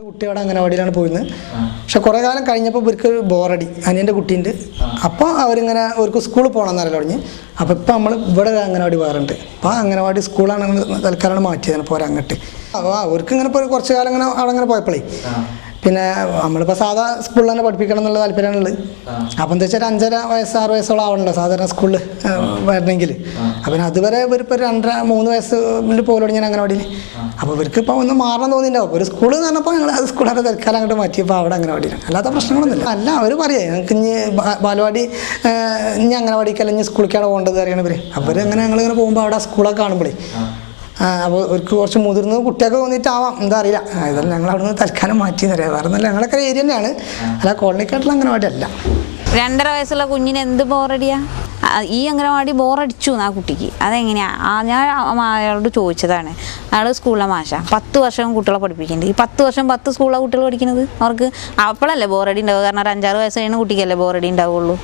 കുട്ടി അവിടെ അംഗനവാടിയിലാണ് പോയിരുന്നത്. പക്ഷെ കുറേ കാലം കഴിഞ്ഞപ്പോൾ ഇവർക്ക് ബോറടി, അനിയൻ്റെ കുട്ടീൻ്റെ. അപ്പോൾ അവരിങ്ങനെ അവർക്ക് സ്കൂളിൽ പോകണമെന്നറിയില്ല തുടങ്ങി. അപ്പോൾ ഇപ്പം നമ്മൾ ഇവിടെ അംഗനവാടി വേറുണ്ട്. അപ്പോൾ ആ അംഗനവാടി സ്കൂളാണ് തൽക്കാലം മാറ്റിയതാണ് പോരാ അങ്ങോട്ട്. അപ്പോൾ അവർക്ക് ഇങ്ങനെ ഇപ്പോൾ കുറച്ച് കാലം ഇങ്ങനെ അവിടെ അങ്ങനെ പോയപ്പോഴേ പിന്നെ നമ്മളിപ്പോൾ സാധാ സ്കൂളിൽ തന്നെ പഠിപ്പിക്കണം എന്നുള്ള താല്പര്യമാണുള്ളത്. അപ്പം എന്താ വെച്ചാൽ 5.5 വയസ്സ് 6 വയസ്സോളം ആവണല്ലോ സാധാരണ സ്കൂളിൽ വരണമെങ്കിൽ. അപ്പം അതുവരെ ഇവരിപ്പോൾ 2.5-3 വയസ്സിൽ പോലും തുടങ്ങിയ അംഗനവാടിയിൽ. അപ്പോൾ ഇവർക്ക് ഇപ്പോൾ ഒന്ന് മാറണം തോന്നിയിട്ടുണ്ടാവും. ഒരു സ്കൂൾ എന്ന് പറഞ്ഞപ്പോൾ ഞങ്ങൾ അത് സ്കൂളൊക്കെ തൽക്കാലം അങ്ങോട്ട് മാറ്റിയപ്പോൾ അവിടെ അംഗനവാടിയിലാണ്. അല്ലാത്ത പ്രശ്നങ്ങളൊന്നുമില്ല. അല്ല അവർ പറയാം ഞങ്ങൾക്ക് ഇനി ബാലവാടി ഇനി അംഗനവാടിക്കല്ല ഇനി സ്കൂളിലേക്കാണ് പോകേണ്ടത് അറിയണം ഇവർ. അവരങ്ങനെ ഞങ്ങളിങ്ങനെ പോകുമ്പോൾ അവിടെ സ്കൂളൊക്കെ കാണുമ്പോഴേ അപ്പോൾ അവർക്ക് കുറച്ച് മുതിർന്ന കുട്ടിയൊക്കെ തോന്നിയിട്ടാവാം, എന്താ അറിയില്ല. ഇതെല്ലാം ഞങ്ങൾ അവിടെ നിന്ന് തൽക്കാലം മാറ്റി തരാം. വേറെ നല്ല ഞങ്ങളൊക്കെ ഏരിയ തന്നെയാണ്, അല്ല കോളനിക്കായിട്ടുള്ള അംഗനവാടി അല്ല. 2.5 വയസ്സുള്ള കുഞ്ഞിന് എന്ത് ബോറടിയാ? ഈ അംഗനവാടി ബോറടിച്ചു ആ കുട്ടിക്ക്. അതെങ്ങനെയാ? ഞാൻ അയാളോട് ചോദിച്ചതാണ്. അയാൾ സ്കൂളിലെ മാഷ, 10 വർഷം കുട്ടികളെ പഠിപ്പിക്കുന്നുണ്ട്. ഈ 10 വർഷം 10 സ്കൂളിലെ കുട്ടികൾ പഠിക്കുന്നത് അവർക്ക് അപ്പോഴല്ലേ ബോറടി ഉണ്ടാവുക? കാരണം ഒരു 5-6 വയസ്സ് കഴിയുന്ന കുട്ടിക്കല്ലേ ബോറടി ഉണ്ടാവുള്ളൂ.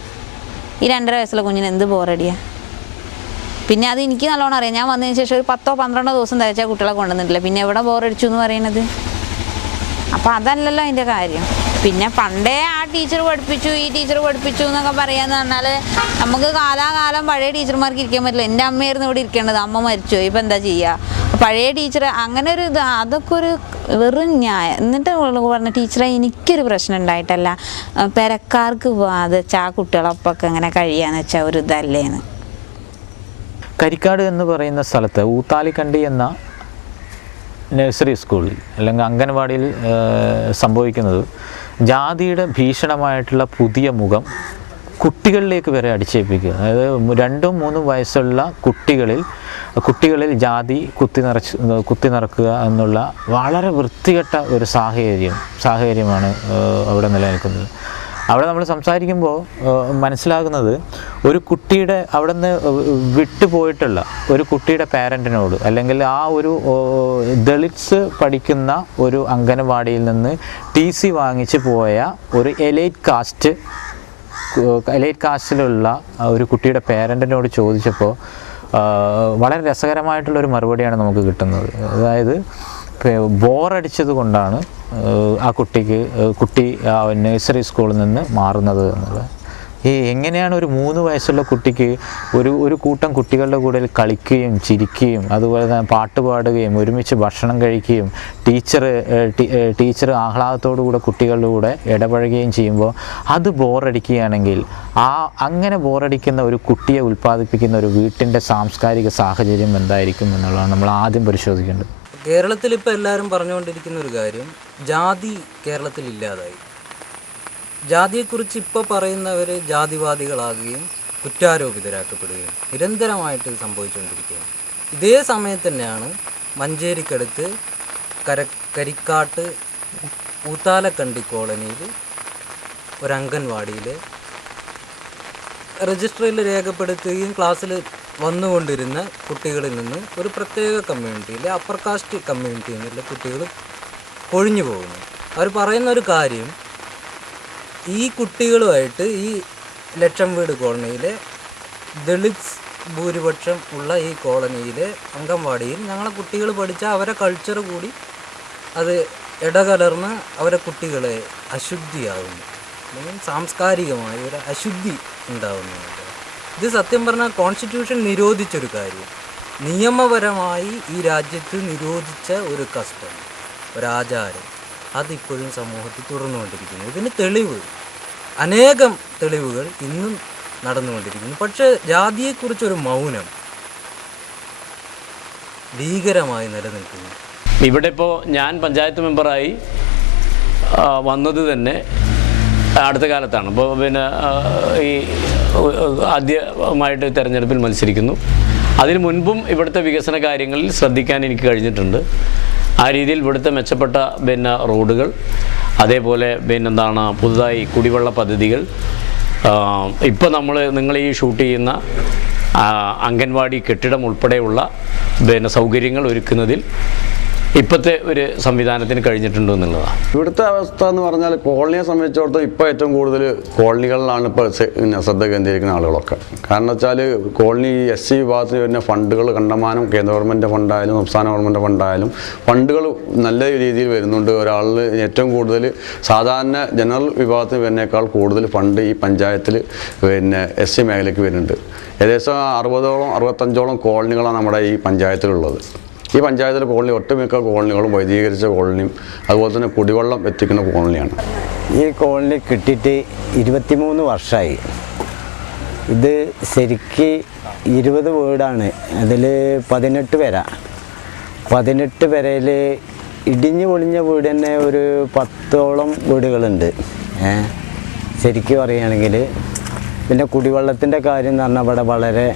ഈ 2.5 വയസ്സുള്ള കുഞ്ഞിന് എന്ത് ബോറടിയാ? പിന്നെ അത് എനിക്ക് നല്ലോണം അറിയാം. ഞാൻ വന്നതിന് ശേഷം ഒരു 10-12 ദിവസം തയ്ച്ചാൽ കുട്ടികളെ കൊണ്ടുവന്നിട്ടില്ല. പിന്നെ എവിടെ ബോറടിച്ചു എന്ന് പറയുന്നത്? അപ്പോൾ അതല്ലല്ലോ അതിൻ്റെ കാര്യം. പിന്നെ പണ്ടേ ആ ടീച്ചർ പഠിപ്പിച്ചു ഈ ടീച്ചർ പഠിപ്പിച്ചു എന്നൊക്കെ പറയാന്ന് പറഞ്ഞാൽ നമുക്ക് കാലാകാലം പഴയ ടീച്ചർമാർക്ക് ഇരിക്കാൻ പറ്റില്ല. എൻ്റെ അമ്മയായിരുന്നു ഇവിടെ ഇരിക്കേണ്ടത്, അമ്മ മരിച്ചു, ഇപ്പം എന്താ ചെയ്യുക? പഴയ ടീച്ചർ അങ്ങനെ ഒരു ഇത്, അതൊക്കെ ഒരു വെറും ന്യായം. എന്നിട്ട് പറഞ്ഞ ടീച്ചറെ എനിക്കൊരു പ്രശ്നം ഉണ്ടായിട്ടല്ല, പെരക്കാർക്ക് ബാധിച്ച ആ കുട്ടികളൊപ്പൊക്കെ അങ്ങനെ കഴിയാന്ന് വെച്ചാൽ ഒരു ഇതല്ലേന്ന്. കരിക്കാട് എന്ന് പറയുന്ന സ്ഥലത്ത് ഊത്താലിക്കണ്ടി എന്ന നഴ്സറി സ്കൂളിൽ അല്ലെങ്കിൽ അംഗൻവാടിയിൽ സംഭവിക്കുന്നത് ജാതിയുടെ ഭീഷണമായിട്ടുള്ള പുതിയ മുഖം കുട്ടികളിലേക്ക് വരെ അടിച്ചേൽപ്പിക്കുക. അതായത് 2-3 വയസ്സുള്ള കുട്ടികളിൽ ജാതി കുത്തി നിറക്കുക എന്നുള്ള വളരെ വൃത്തികെട്ട ഒരു സാഹചര്യമാണ് അവിടെ നിലനിൽക്കുന്നത്. അവിടെ നമ്മൾ സംസാരിക്കുമ്പോൾ മനസ്സിലാകുന്നത് ഒരു കുട്ടിയുടെ അവിടെ നിന്ന് വിട്ടുപോയിട്ടുള്ള ഒരു കുട്ടിയുടെ പാരൻറ്റിനോട് അല്ലെങ്കിൽ ആ ഒരു ദളിറ്റ്സ് പഠിക്കുന്ന ഒരു അംഗനവാടിയിൽ നിന്ന് TC വാങ്ങിച്ച് പോയ ഒരു എലൈറ്റ് കാസ്റ്റിലുള്ള ഒരു കുട്ടിയുടെ പാരൻറ്റിനോട് ചോദിച്ചപ്പോൾ വളരെ രസകരമായിട്ടുള്ളൊരു മറുപടിയാണ് നമുക്ക് കിട്ടുന്നത്. അതായത് ബോറടിച്ചത് കൊണ്ടാണ് കുട്ടി നഴ്സറി സ്കൂളിൽ നിന്ന് മാറുന്നത് എന്നുള്ളത്. എങ്ങനെയാണ് ഒരു 3 വയസ്സുള്ള കുട്ടിക്ക് ഒരു കൂട്ടം കുട്ടികളുടെ കൂടെ കളിക്കുകയും ചിരിക്കുകയും അതുപോലെ തന്നെ പാട്ട് പാടുകയും ഒരുമിച്ച് ഭക്ഷണം കഴിക്കുകയും ടീച്ചർ ആഹ്ലാദത്തോടു കൂടെ കുട്ടികളുടെ കൂടെ ഇടപഴകുകയും ചെയ്യുമ്പോൾ അത് ബോറടിക്കുകയാണെങ്കിൽ അങ്ങനെ ബോറടിക്കുന്ന ഒരു കുട്ടിയെ ഉൽപ്പാദിപ്പിക്കുന്ന ഒരു വീട്ടിൻ്റെ സാംസ്കാരിക സാഹചര്യം എന്തായിരിക്കും എന്നുള്ളതാണ് നമ്മൾ ആദ്യം പരിശോധിക്കേണ്ടത്. കേരളത്തിൽ ഇപ്പോൾ എല്ലാവരും പറഞ്ഞുകൊണ്ടിരിക്കുന്ന ഒരു കാര്യം, ജാതി കേരളത്തിൽ ഇല്ലാതായി. ജാതിയെക്കുറിച്ച് ഇപ്പോൾ പറയുന്നവർ ജാതിവാദികളാകുകയും കുറ്റാരോപിതരാക്കപ്പെടുകയും നിരന്തരമായിട്ട് സംഭവിച്ചുകൊണ്ടിരിക്കുകയാണ്. ഇതേ സമയത്ത് തന്നെയാണ് മഞ്ചേരിക്കടുത്ത് കരിക്കാട്ട് ഊത്താലക്കണ്ടി കോളനിയിൽ ഒരു അംഗൻവാടിയിൽ രജിസ്റ്ററിൽ രേഖപ്പെടുത്തുകയും ക്ലാസ്സിൽ വന്നുകൊണ്ടിരുന്ന കുട്ടികളിൽ നിന്ന് ഒരു പ്രത്യേക കമ്മ്യൂണിറ്റിയിലെ അപ്പർ കാസ്റ്റ് കമ്മ്യൂണിറ്റി എന്നുള്ള കുട്ടികൾ ഒഴിഞ്ഞു പോകുന്നു. അവർ പറയുന്ന ഒരു കാര്യം, ഈ കുട്ടികളുമായിട്ട് ഈ ലക്ഷം വീട് കോളനിയിലെ ദളിറ്റ്സ് ഭൂരിപക്ഷം ഉള്ള ഈ കോളനിയിലെ അംഗൻവാടിയിൽ ഞങ്ങളെ കുട്ടികൾ പഠിച്ചാൽ അവരെ കൾച്ചർ കൂടി അത് ഇടകലർന്ന് അവരെ കുട്ടികളെ അശുദ്ധിയാകുന്നു, അല്ലെങ്കിൽ സാംസ്കാരികമായി ഒരു അശുദ്ധി ഉണ്ടാകുന്നു. ഇത് സത്യം പറഞ്ഞാൽ കോൺസ്റ്റിറ്റ്യൂഷൻ നിരോധിച്ചൊരു കാര്യം, നിയമപരമായി ഈ രാജ്യത്ത് നിരോധിച്ച ഒരു കസ്റ്റം, ഒരാചാരം, അതിപ്പോഴും സമൂഹത്തിൽ തുടർന്നുകൊണ്ടിരിക്കുന്നു. ഇതിന് അനേകം തെളിവുകൾ ഇന്നും നടന്നുകൊണ്ടിരിക്കുന്നു. പക്ഷേ ജാതിയെക്കുറിച്ചൊരു മൗനം ഭീകരമായി നിലനിൽക്കുന്നു. ഇവിടെ ഇപ്പോൾ ഞാൻ പഞ്ചായത്ത് മെമ്പറായി വന്നത് തന്നെ അടുത്ത കാലത്താണ്. അപ്പോൾ പിന്നെ ഈ ആദ്യമായിട്ട് തെരഞ്ഞെടുപ്പിൽ മത്സരിക്കുന്നു. അതിനു മുൻപും ഇവിടുത്തെ വികസന കാര്യങ്ങളിൽ ശ്രദ്ധിക്കാൻ എനിക്ക് കഴിഞ്ഞിട്ടുണ്ട്. ആ രീതിയിൽ ഇവിടുത്തെ മെച്ചപ്പെട്ട പിന്നെ റോഡുകൾ, അതേപോലെ പിന്നെന്താണ് പുതുതായി കുടിവെള്ള പദ്ധതികൾ, ഇപ്പോൾ നിങ്ങൾ ഈ ഷൂട്ട് ചെയ്യുന്ന അംഗൻവാടി കെട്ടിടം ഉൾപ്പെടെയുള്ള പിന്നെ സൗകര്യങ്ങൾ ഒരുക്കുന്നതിൽ ഇപ്പോഴത്തെ ഒരു സംവിധാനത്തിന് കഴിഞ്ഞിട്ടുണ്ടോ എന്നുള്ളതാണ്. ഇവിടുത്തെ അവസ്ഥ എന്ന് പറഞ്ഞാൽ കോളനിയെ സംബന്ധിച്ചിടത്തോളം ഇപ്പോൾ ഏറ്റവും കൂടുതൽ കോളനികളിലാണ് ഇപ്പോൾ ശ്രദ്ധ കേന്ദ്രീകരിക്കുന്ന ആളുകളൊക്കെ. കാരണം വെച്ചാൽ കോളനി SC വിഭാഗത്തിൽ വരുന്ന ഫണ്ടുകൾ കണ്ടമാനം കേന്ദ്ര ഗവൺമെൻറ് ഫണ്ടായാലും സംസ്ഥാന ഗവൺമെൻറ് ഫണ്ടായാലും ഫണ്ടുകൾ നല്ല രീതിയിൽ വരുന്നുണ്ട്. ഒരാളിൽ ഏറ്റവും കൂടുതൽ സാധാരണ ജനറൽ വിഭാഗത്തിൽ വരുന്നേക്കാൾ കൂടുതൽ ഫണ്ട് ഈ പഞ്ചായത്തിൽ SC മേഖലയ്ക്ക് വരുന്നുണ്ട്. ഏകദേശം 65ഓളം കോളനികളാണ് നമ്മുടെ ഈ പഞ്ചായത്തിലുള്ളത്. ഈ പഞ്ചായത്തിലെ കോളനി ഒട്ടുമിക്ക കോളനികളും വൈദ്യുതീകരിച്ച കോളനിയും അതുപോലെ തന്നെ കുടിവെള്ളം എത്തിക്കുന്ന കോളനിയാണ്. ഈ കോളനി കിട്ടിയിട്ട് 23 വർഷമായി. ഇത് ശരിക്ക് 20 വീടാണ്, അതിൽ 18 പേര. 18 പേരയിൽ ഇടിഞ്ഞു പൊളിഞ്ഞ വീട് തന്നെ ഒരു 10ഓളം വീടുകളുണ്ട്. ശരിക്കും പറയുകയാണെങ്കിൽ പിന്നെ കുടിവെള്ളത്തിൻ്റെ കാര്യം എന്ന് പറഞ്ഞാൽ ഇവിടെ വളരെ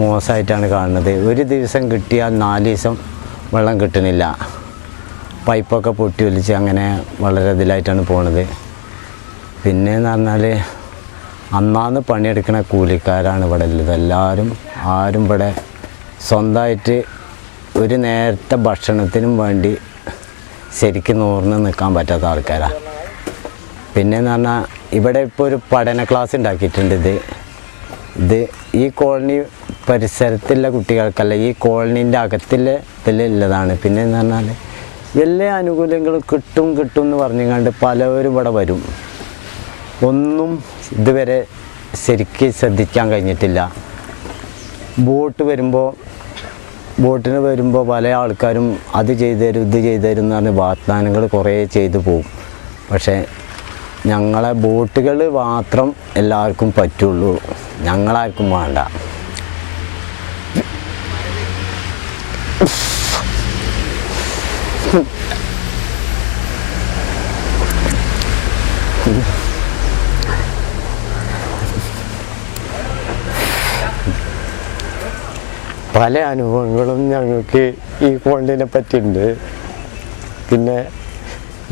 മോശമായിട്ടാണ് കാണുന്നത്. ഒരു ദിവസം കിട്ടിയാൽ 4 ദിവസം വെള്ളം കിട്ടണില്ല. പൈപ്പൊക്കെ പൊട്ടി ഒലിച്ച് അങ്ങനെ വളരെ ഇതിലായിട്ടാണ് പോണത്. പിന്നെയെന്ന് പറഞ്ഞാൽ അന്നാന്ന് പണിയെടുക്കുന്ന കൂലിക്കാരാണ് ഇവിടെ ഉള്ളത് എല്ലാവരും. ആരും ഇവിടെ സ്വന്തമായിട്ട് ഒരു നേരത്തെ ഭക്ഷണത്തിനും വേണ്ടി ശരിക്കും നൂറിന് നിൽക്കാൻ പറ്റാത്ത ആൾക്കാരാണ്. പിന്നെയെന്ന് പറഞ്ഞാൽ ഇവിടെ ഇപ്പോൾ ഒരു പഠന ക്ലാസ് ഉണ്ടാക്കിയിട്ടുണ്ട്. ഇത് ഈ കോളനി പരിസരത്തുള്ള കുട്ടികൾക്കല്ല, ഈ കോളനീൻ്റെ അകത്തിലെ ഇതിലുള്ളതാണ്. പിന്നെ എന്ന് പറഞ്ഞാൽ എല്ലാ ആനുകൂല്യങ്ങളും കിട്ടും എന്ന് പറഞ്ഞുകൊണ്ട് പലവരും ഇവിടെ വരും. ഒന്നും ഇതുവരെ ശരിക്ക് ശ്രദ്ധിക്കാൻ കഴിഞ്ഞിട്ടില്ല. ബോട്ടിന് വരുമ്പോൾ പല ആൾക്കാരും അത് ചെയ്തു തരും ഇത് ചെയ്തു തരും എന്ന് പറഞ്ഞ് വാഗ്ദാനങ്ങൾ കുറേ ചെയ്തു പോകും. പക്ഷേ ഞങ്ങളെ ബോട്ടുകൾ മാത്രം എല്ലാവർക്കും പറ്റുള്ളൂ, ഞങ്ങളാർക്കും വേണ്ട. പല അനുഭവങ്ങളും ഞങ്ങൾക്ക് ഈ കോളനിനെ പറ്റിയുണ്ട്. പിന്നെ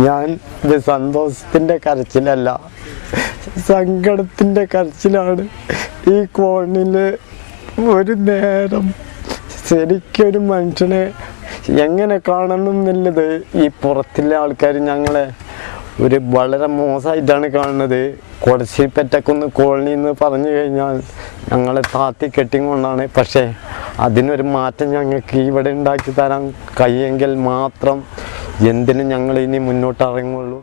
ഞാൻ ഇത് സന്തോഷത്തിൻ്റെ കരച്ചിലല്ല, സങ്കടത്തിൻ്റെ കരച്ചിലാണ്. ഈ കോളനിയിൽ ഒരു നേരം ശരിക്കൊരു മനുഷ്യനെ എങ്ങനെ കാണണം എന്നുള്ളത് ഈ പുറത്തുള്ള ആൾക്കാർ ഞങ്ങളെ ഒരു വളരെ മോശമായിട്ടാണ് കാണുന്നത്. കൊടശ്ശിപ്പറ്റക്കുന്ന് കോളനി എന്ന് പറഞ്ഞു കഴിഞ്ഞാൽ ഞങ്ങളെ താത്തി കെട്ടിക്കൊണ്ടാണ്. പക്ഷേ അതിനൊരു മാറ്റം ഞങ്ങൾക്ക് ഇവിടെ ഉണ്ടാക്കി തരാൻ കഴിയുമെങ്കിൽ മാത്രം എന്തിനും ഞങ്ങൾ ഇനി മുന്നോട്ട് ഇറങ്ങുള്ളൂ.